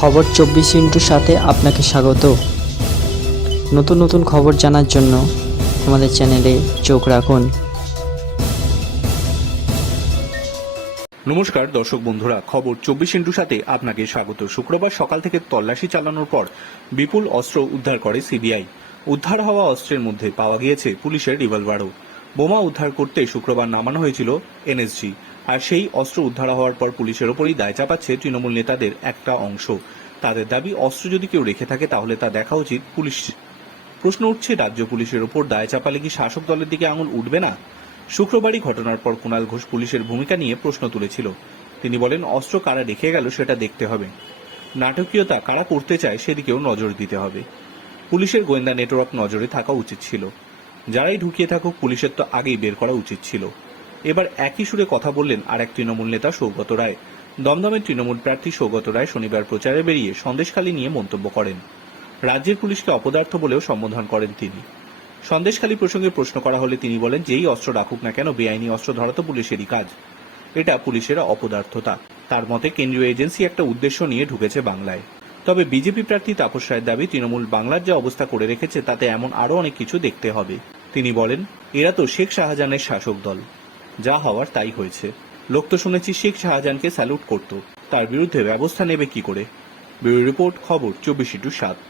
খবর চব্বিশ ইন্টুর সাথে আপনাকে স্বাগত। নতুন নতুন খবর জানার জন্য আমাদের চ্যানেলে চোখ রাখুন। নমস্কার দর্শক বন্ধুরা, খবর চব্বিশ ইন্টুর সাথে আপনাকে স্বাগত। শুক্রবার সকাল থেকে তল্লাশি চালানোর পর বিপুল অস্ত্র উদ্ধার করে সিবিআই। উদ্ধার হওয়া অস্ত্রের মধ্যে পাওয়া গিয়েছে পুলিশের রিভলভারও। বোমা উদ্ধার করতে শুক্রবার নামানো হয়েছিল এনএসজি। আর সেই অস্ত্র উদ্ধার হওয়ার পর পুলিশের ওপরই দায় চাপাচ্ছে তৃণমূল নেতাদের একটা অংশ। তাদের দাবি, অস্ত্র যদি কেউ রেখে থাকে তাহলে তা দেখা উচিত। পুলিশ প্রশ্ন উঠছে, রাজ্য পুলিশের ওপর দায় চাপালে কি শাসক দলের দিকে আঙুল উঠবে না? শুক্রবারই ঘটনার পর কুণাল ঘোষ পুলিশের ভূমিকা নিয়ে প্রশ্ন তুলেছিল। তিনি বলেন, অস্ত্র কারা রেখে গেল সেটা দেখতে হবে। নাটকীয়তা কারা করতে চায় সেদিকেও নজর দিতে হবে। পুলিশের গোয়েন্দা নেটওয়ার্ক নজরে থাকা উচিত ছিল। যারাই ঢুকিয়ে থাকুক, পুলিশের তো আগেই বের করা উচিত ছিল। এবার একই সুরে কথা বললেন আর এক তৃণমূল নেতা সৌগত রায়। দমদমের তৃণমূল প্রার্থী সৌগত রায় শনিবার প্রচারে বেরিয়ে সন্দেশখালী নিয়ে মন্তব্য করেন। রাজ্যের পুলিশকে অপদার্থ বলেও সম্বোধন করেন তিনি। সন্দেশখালী প্রসঙ্গে প্রশ্ন করা হলে তিনি বলেন, যেই অস্ত্র রাখুক না কেন, বেআইনি অস্ত্র ধরা তো পুলিশেরই কাজ। এটা পুলিশের অপদার্থতা। তার মতে, কেন্দ্রীয় এজেন্সি একটা উদ্দেশ্য নিয়ে ঢুকেছে বাংলায়। তবে বিজেপি প্রার্থী তাপস রায়ের দাবি, তৃণমূল বাংলার যে অবস্থা করে রেখেছে, তাতে এমন আরও অনেক কিছু দেখতে হবে। তিনি বলেন, এরা তো শেখ শাহজাহানের শাসক দল। যা হওয়ার তাই হয়েছে। লোক তো শুনেছি শেখ শাহজাহানকে স্যালুট করত। তার বিরুদ্ধে ব্যবস্থা নেবে কি করে? ব্যুরো রিপোর্ট, খবর, চব্বিশ ইটু সাত।